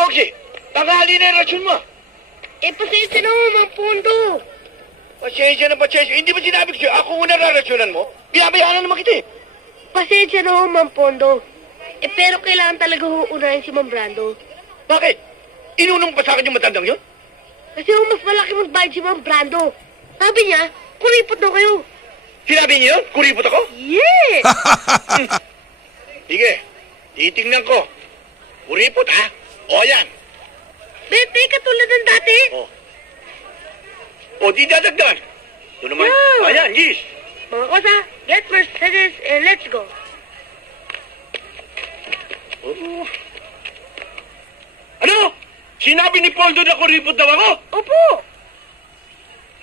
Bogsy, tanghali na yung rasyon mo. Pasensya na ho, Mang Pondo. Pasensya na pasensya. Hindi ba sinabi ko sa'yo, ako muna rarasyonan mo? Biyabayaan naman kita eh. Pasensya na ho, Mang Pondo. Pero kailangan talaga ho unahin si Mang Brando. Bakit? Inunong pa sa akin yung matandang yun? Kasi ho, mas malaki magbayad si Mang Brando. Sabi niya, kuripot daw kayo. Sinabi niyo yun? Kuripot ako? Yes! Sige, titingnan ko. Kuripot ha? O yan. Bete, katulad ng dati. O di dadagdagan. Ito naman. Yeah. Ayan, Gis. Mga kosa, get Mercedes and let's go. Oh. Ano? Sinabi ni Poldo na kuripot daw ako? Opo.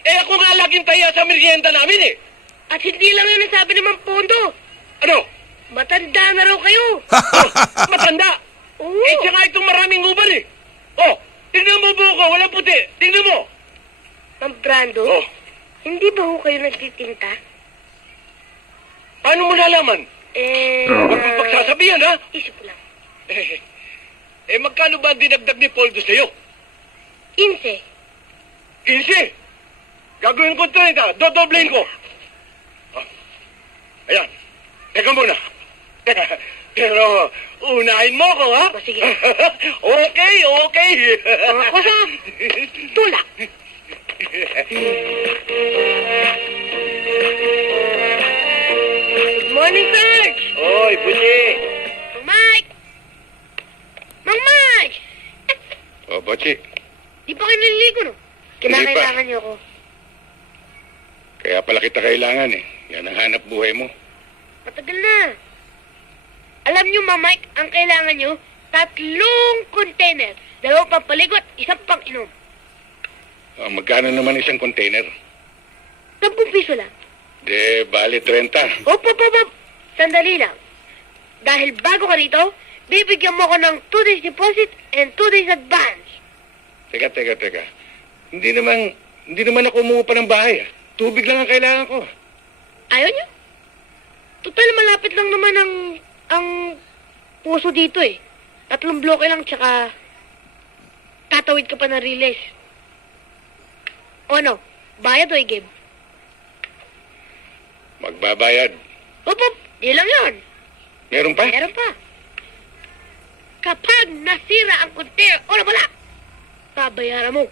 Ako nga laging taya sa merienda namin eh. At hindi lang yun ang sabi ni Mang Pondo. Ano? Matanda na raw kayo. Matanda. Oo. Tsaka itong maraming uban eh. Tingnan mo buko, walang puti. Tingnan mo. Mang Brando, hindi ba ho kayo nagtitinta? Paano mo nalaman? Huwag mong pagsasabihan ha? Isip lang. Magkano ba ang dinagdag ni Poldo sa'yo? 15. 15. Gagawin ko 30. Dodoblein ko. Ayan. Teka muna. Pero, unahin mo ko, ha? O, sige. Okay. Mga kosa, tulak. Good morning, Sarge. Oy, buti. Mang Mike! Mang Mike! Bachi. Di pa kayo naliligo, no? Kinakailangan niyo ako. Kaya pala kita kailangan eh. Yan ang hanap buhay mo. Matagal na. Alam niyo, Mang Mike, ang kailangan niyo, 3 container. 2 pampaligo at 1 pang inom. Magkano naman isang container? 10 piso lang. De, bali 30. Hop. Sandali lang. Dahil bago ka rito, bibigyan mo ko ng 2 days deposit and 2 days advance. Teka. Hindi naman ako umuupa ng bahay. Tubig lang ang kailangan ko. Ayaw niyo? Total, malapit lang naman ang puso dito eh. 3 bloke lang, tsaka tatawid ka pa ng relays. O no, bayad o i-game? Magbabayad. Hop, di lang yun. Meron pa? Meron pa. Kapag nasira ang container o wala, babayaran mo.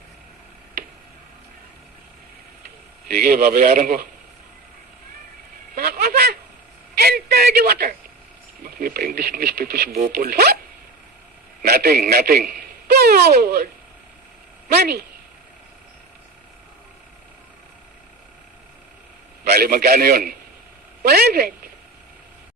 Sige, babayaran ko. Mga kosa, enter the water. May pa English ito si Bopol. What? Nothing. Good. Money. Bali, magkano yun? 100.